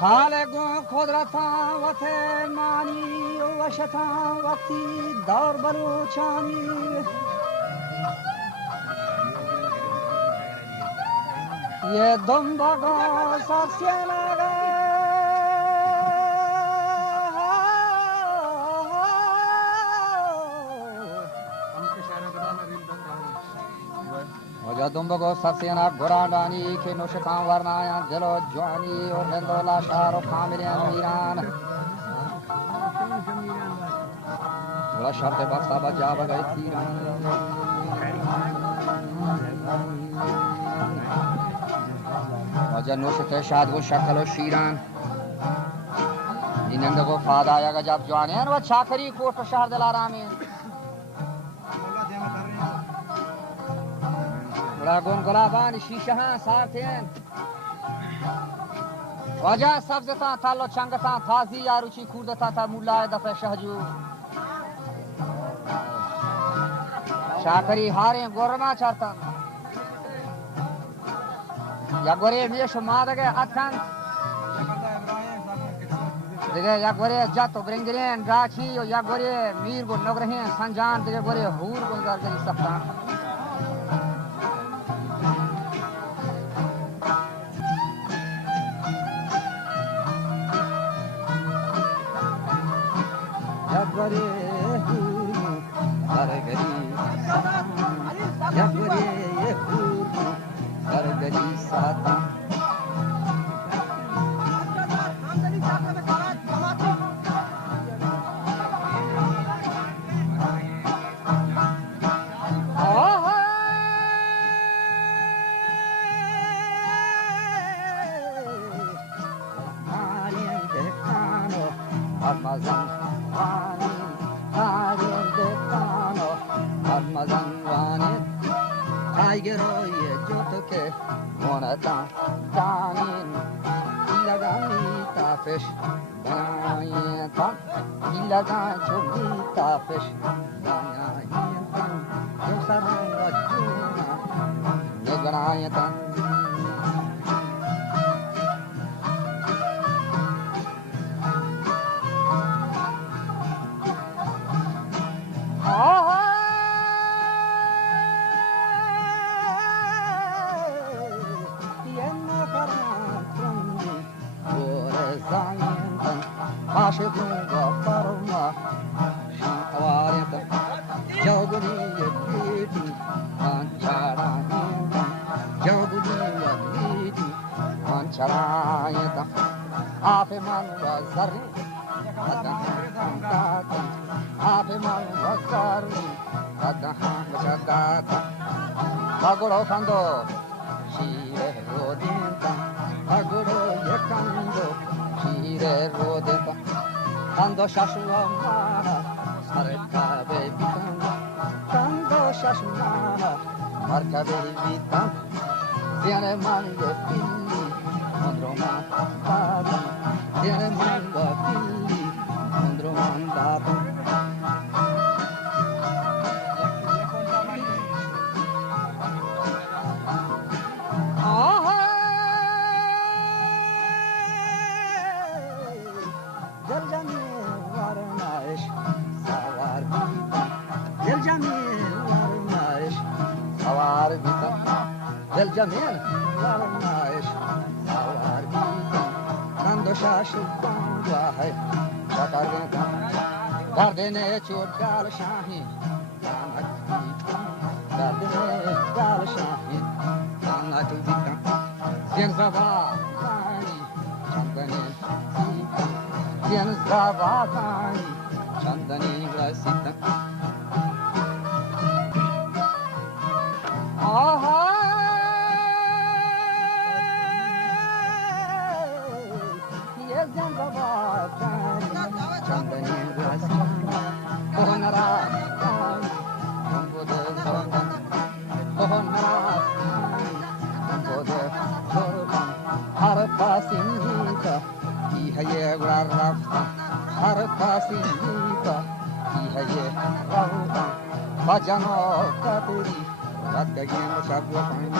خالق قدرتان وقت مانی و شتان وقتی دار بلوچانی یه دنباگا سرسیانه وجا دنباگا سرسیانه گرانڈانی که نوشکان ورنایا دلو جوانی و هندولا شهر و کاملین میران ولا شرط بستا بجا بگئی تیران وجا نوشک شاد و شکل و شیران ایننده کو فادایا گجاب جوانین و چاکری کوٹ شهر دلارامین ولا گون گلابان شیشه ها سارتین وجا سبزتان تالو چنگتان تازی یاروچی کوردتان تا مولای دفع شهجو شاکری هارین گورنا چارتان یا گوری میشو مادگه اتکن دیگه یا گوری جاتو برنگرین راچی و یا گوری میر گو نگرهین سنجان دیگه گوری هور گنگار گنی سفتان یا گوری هور برگری یا گوری هور برگری ساتان Aguro kando shire rodinta aguro ye kando shire rodinta kando shashumana sarka baby kando shashumana marka baby tiene mango pilli mondroma baba tiene mango pilli mondroma baba Jamil, Larnaish, Sawargita, Nando Shashubanga, Shakargata, Gardene Churgal Shahi, Gardene Gal Shahi, Nanatubita, Tienzava, Chandani, Tienzava, Chandani, Rasita. Bajano Kapuri ردگین و شب و پایین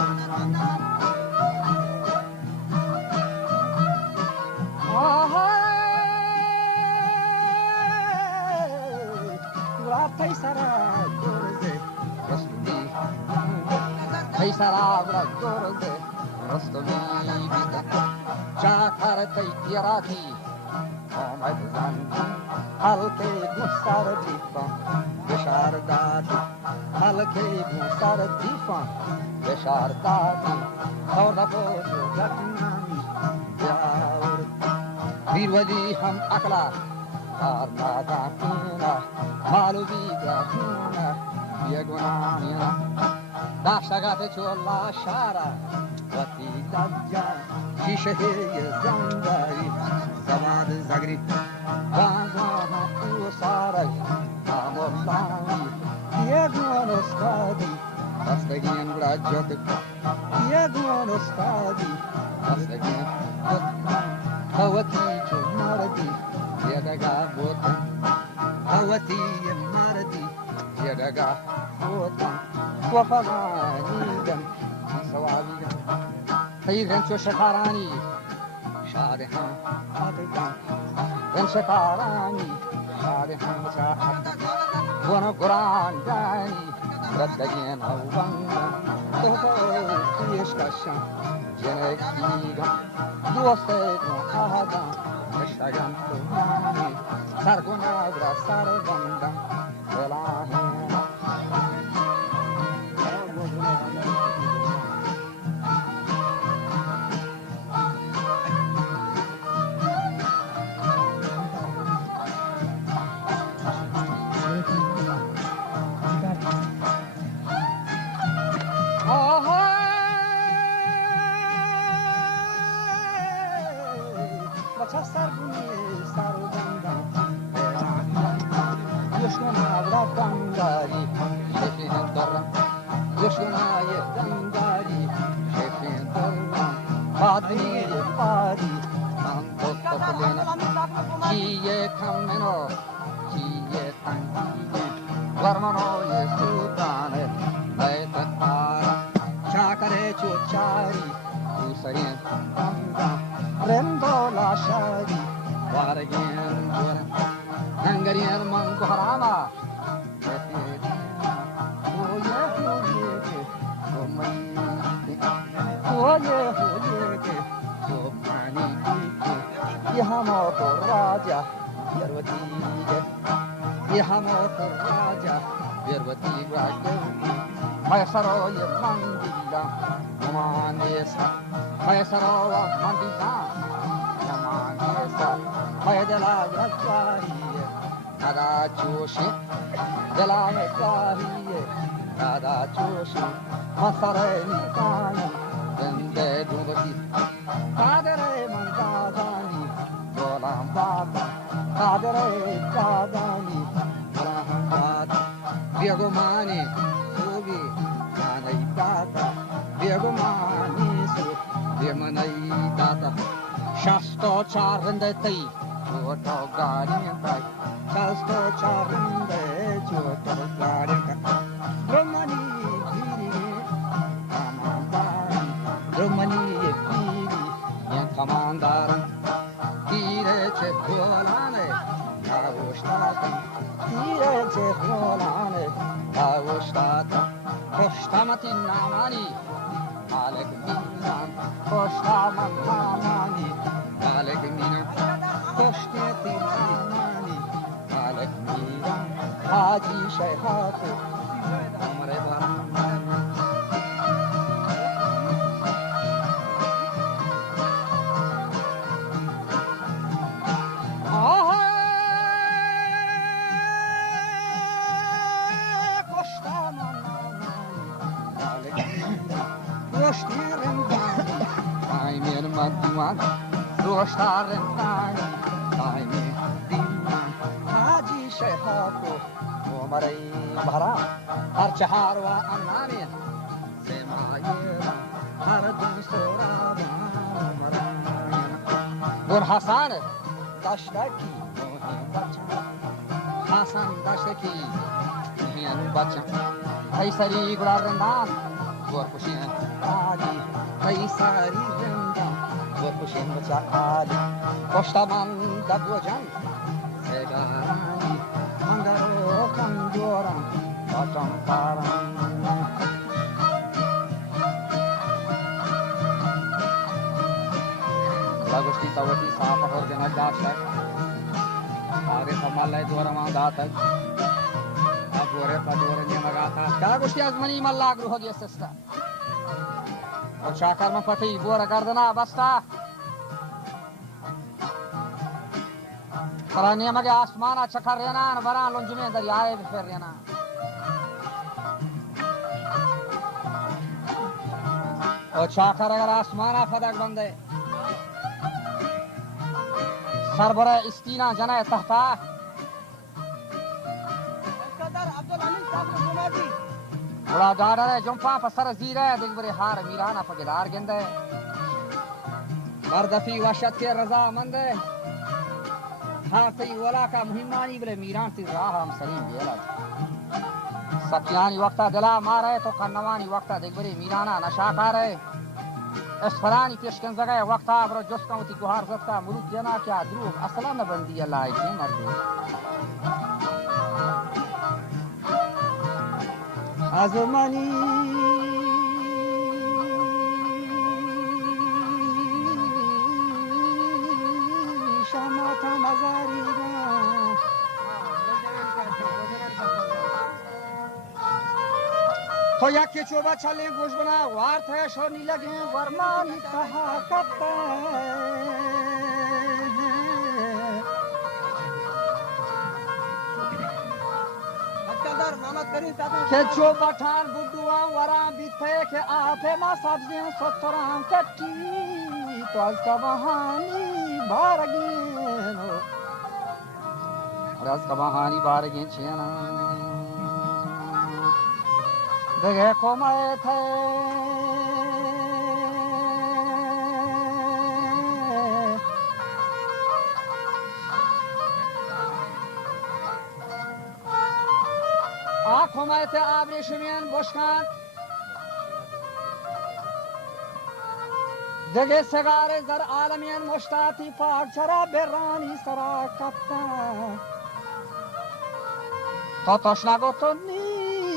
پیسرا گرزه رستمی بیدن چاکر تیراتی آمد زن حلقه گوسر دیفان بشار دادی حلقه گوسر دیفان بشار دادی خورده بودو گتنانی بیاور بیر ولی هم اقلا کار نادانینا مالو بیگاهینا بیگنانینا داشتگات چولا شارا وقتی لجان شیشه زنگاری زباد زگری بانزانا او سارای آمولانی یگون استادی دستگین برا جد یگون استادی دستگین هوتی چو مردی یدگا بودن هوتی مردی یدگا بودن وفغانیدن سوابیدن خیرن چو شکارانی شاد هم حقیقان رن شکارانی شاد هم شاحد ونو گران دانی ردگین اوانگان دوزه پیش کشن جنگ دیگان دوسته گون آهدان اشتگان کنانی سرگون آگرا سرگندن بلاهین Maesaro ye mandila, manesa. Maesaro mandila, manesa. Maedela gracchariye, nada chushi. Dela gracchariye, nada chushi. Masare nitani, dende dubati. Kadere mandadani, dolam bata. Kadere kadani, dolam bata. Diego Mani. Shasto charinde tai, chuto garin tai. Shasto charinde, chuto garin tai. Romani giri, kamandaran. Romani giri, yan kamandaran. Tire che volane, kavushtatan. Tire che volane, kavushtatan. Koshtamati namani, alek minan. Koshtamat namani, alek minan. Koshtati namani, alek minan. Haji shayhatu, amre baran. Rosharen tani, taimi diman, haji shaykhatu, umarai bhara, har chahar wa amnani, semayera, har din sorada, umarayana. Gur Hasan dashtaki, muhim bacha, Hasan dashtaki, muhim bacha. Hey sari gula rendan, gor kushin ali. Hey sari rendan, gor kushin bacha ali. Koshtaman dagojan, segarani. Mangaro kanjoran, batam paran. Lagosti tawati sapa hor jana dasha. Aare samalai dwaram datak. Agore padore nyamagata. Lagosti azmani malagru hogi sesta. O chakar ma pati bora gardana basta. Karanya mage asmana chakar rena varan lonjume dariyae fer rena. O chakar agar asmana fadak bande. सरबरा इस्तीना जना तहता सरदार अब्दुल हमीद साहब को घुमा दी बड़ा गाडर है जुम्पा पसर जीरे दिल बरे हार मीराना पगदार गेंदे मर्दफी वशत के रजा मंद हाथी वला का मुहिमानी बले मीरान ती राह हम सलीम बेला सत्यानी वक्ता दिला मारे तो कन्नवानी वक्ता दिल बरे मीराना नशा करे اسفرانی پیشکن زگای وقتا برو جس کمتی گوهار زدتا مروک جنا کیا دروغ اصلا نبندی اللہ کی مردی ازمانی شماتا مزاری تو یکی چوبا چلی گوش بنا وارت ہے شونی لگیں ورمانی تہا کتے सरदार मोहम्मद करीम साहब کہ چوبا ٹھان گڈوان وران بیتے کہ آتے ما سبزیں ستران کٹی تو از کا بہانی بارگین از کا بہانی بارگین چینا देखे कोमए थे आँखों में थे आबरी शुमियन बोशकान देखे सगारे जर आलमियन मुश्ताती पाक चरा बेरानी सरा कप्ता तो तोशना को तो नी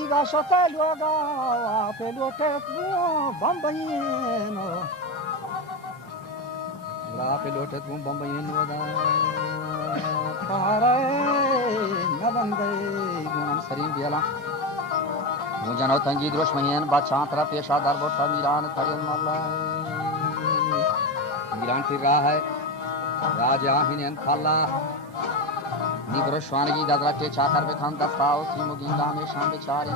Gasho peluoga, peluotet bambayino. La peluotet bambayino da. Pare nabande gunam sarim biala. Mujano tangi drosh mahin bachantra pesha darbota miran karin malla. Miran tirra hai. Raja hinen khalla. Negro श्वानगी दादरा के चाकर पे खान दस्ताओ सीमो गिंगा में शाम बेचारे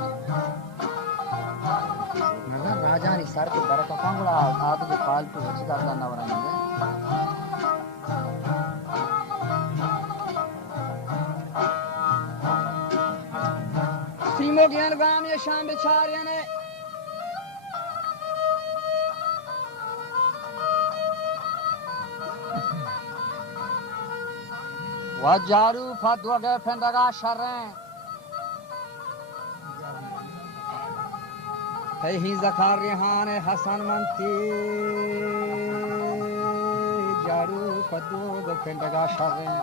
नगर राजा ने सर के दर का कांगड़ा था तो जो पालतू अच्छी दादा नवरांगे सीमो गिंगा में शाम बेचारे ने वजारू फदवगे फेंडगा शर्रें ही ज़खार रिहान हसन मंती जारू फदवगे फेंडगा शर्रें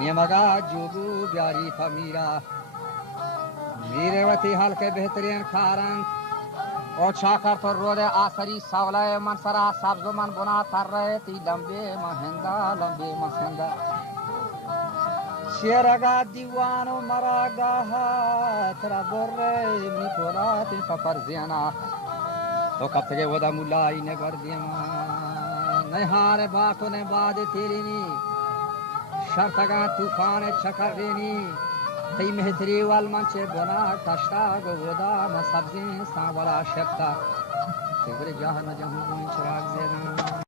नियमगा जोगू ब्यारी फमीरा मीरे वती हल्के बेहतरीन खारन और चाकर तो रोदे आसरी सावलाए मनसरा सब्ज़ मन बुना तर रहे ती लंबे महंदा शेरगा दीवानो मरागा तेरा बोरे मी तोरा तीन सफर जियाना तो कब तक वदा मुलाई ने कर दिया नहीं हारे बातों ने बाद तेरी नी शर्तगा तूफान चकर देनी तई मेहतरी वाल मंचे बना तश्ता गोदा मसब्ज़ें सांवला शक्ता तेरे जहां न जहां चिराग ज़ेना